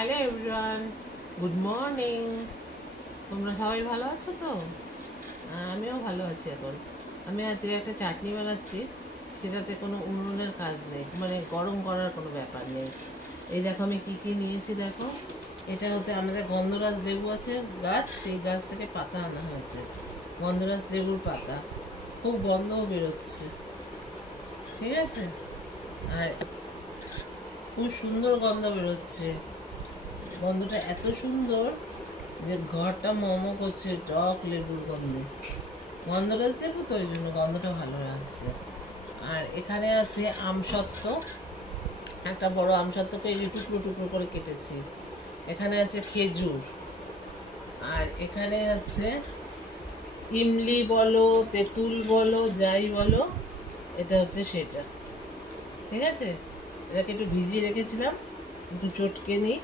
Hello everyone, good morning. তোমরা সবাই ভালো আছো তো? আমিও ভালো আছি। এখন আমি আজকে একটা চাটনি বানাচ্ছি, সেটাতে কোনো উনুনের কাজ নেই, মানে গরম করার কোনো ব্যাপার নেই। এই দেখো আমি কি কি নিয়েছি দেখো। এটা হতে আমাদের গন্ধরাজ লেবু আছে গাছ, সেই গাছ থেকে পাতা আনা হয়েছে, গন্ধরাজ লেবুর পাতা। খুব গন্ধও বেরোচ্ছে, ঠিক আছে? আর খুব সুন্দর গন্ধ বেরোচ্ছে, গন্ধটা এত সুন্দর যে ঘরটা মমো করছে টক লেবুর গন্ধে। গন্ধরাজ লেবু তো ওই জন্য গন্ধটা ভালো আসছে। আর এখানে আছে আমসত্ত্ব, একটা বড় আমসত্ত্বকে এই টুকরো টুকরো করে কেটেছি। এখানে আছে খেজুর, আর এখানে আছে ইমলি বলো তেঁতুল বলো যাই বলো, এটা হচ্ছে সেটা, ঠিক আছে? এটাকে একটু ভিজিয়ে রেখেছিলাম, একটু চটকে নিই।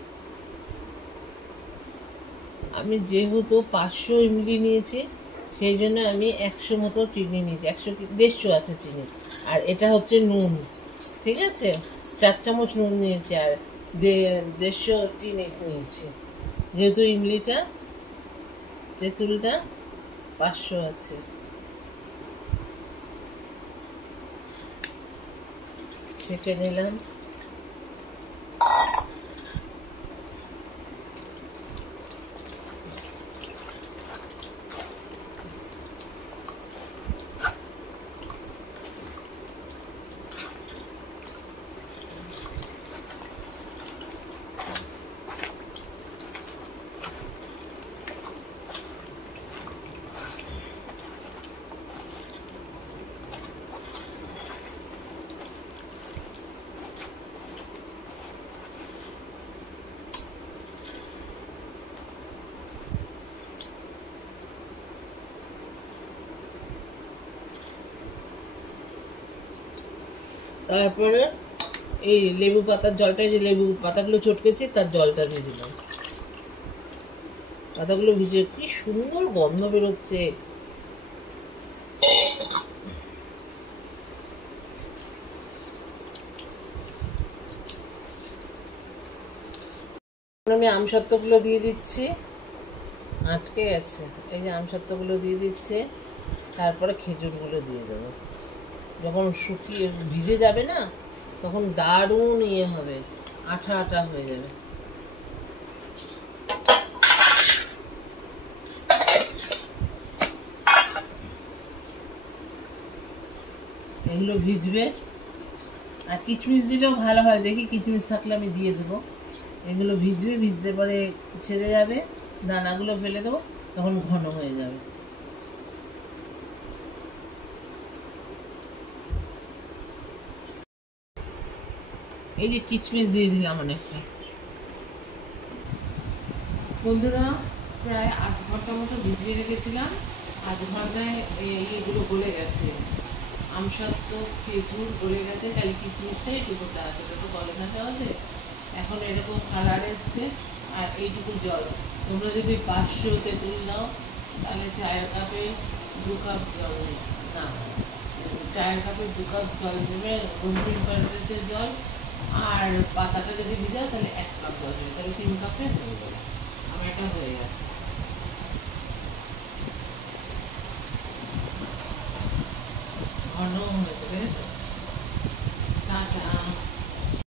আমি যেহেতু 500 ইমলি নিয়েছি, সেই জন্য আমি 100 মতো চিনি নিয়েছি, 150 আছে চিনি। আর এটা হচ্ছে নুন, ঠিক আছে? 4 চামচ নুন নিয়েছি, আর 150 চিনি নিয়েছি, যেহেতু ইমলিটা তেঁতুলটা 500 আছে। ছেঁকে নিলাম। তারপরে এই লেবু পাতার জলটা, যে লেবু পাতাগুলো চটকেছি তার জলটা দিয়ে দিলাম। পাতাগুলো ভিজে কি সুন্দর গন্ধ বেরোচ্ছে। আমি আমসত্ত্বগুলো দিয়ে দিচ্ছি, আটকে গেছে, এই যে আমসত্ত্বগুলো দিয়ে দিচ্ছে। তারপরে খেজুরগুলো দিয়ে দেবো। যখন শুকিয়ে ভিজে যাবে না, তখন দারুণ ইয়ে হবে, আঠা আঠা হয়ে যাবে। এগুলো ভিজবে। আর কিচমিচ দিলেও ভালো হয়, দেখি কিচমিচ থাকলে আমি দিয়ে দেবো। এগুলো ভিজবে, ভিজতে পরে ছেড়ে যাবে, দানাগুলো ফেলে দেবো, তখন ঘন হয়ে যাবে। এই যে কিচমিচ দিয়ে দিলাম অনেকটা। বন্ধুরা, প্রায় 8 ঘন্টা মতো ভিজিয়ে রেখেছিলাম। 8 ঘন্টায় এগুলো গলে গেছে, আমসত্ত্ব খেজুর গলে গেছে, খালি কিচমিচটাই টুকুটা আছে, ওটা তো গলে না সহজে। এখন এরকম কালার এসছে। আর এইটুকু জল, তোমরা যদি 500 তেঁতুল দাও, তাহলে চায়ের কাপে 2 কাপ জল, না, চায়ের কাপে 2 কাপ জল দেবে, রুম টেম্পারেচারের জল। আর পাতাটা যদি ভিজাও তাহলে 1 কাপ জল দেবে, তাহলে 3 কাপে হয়ে যাবে। আমার এটা হয়ে গেছে, ঘন হয়েছে, ঠিক আছে?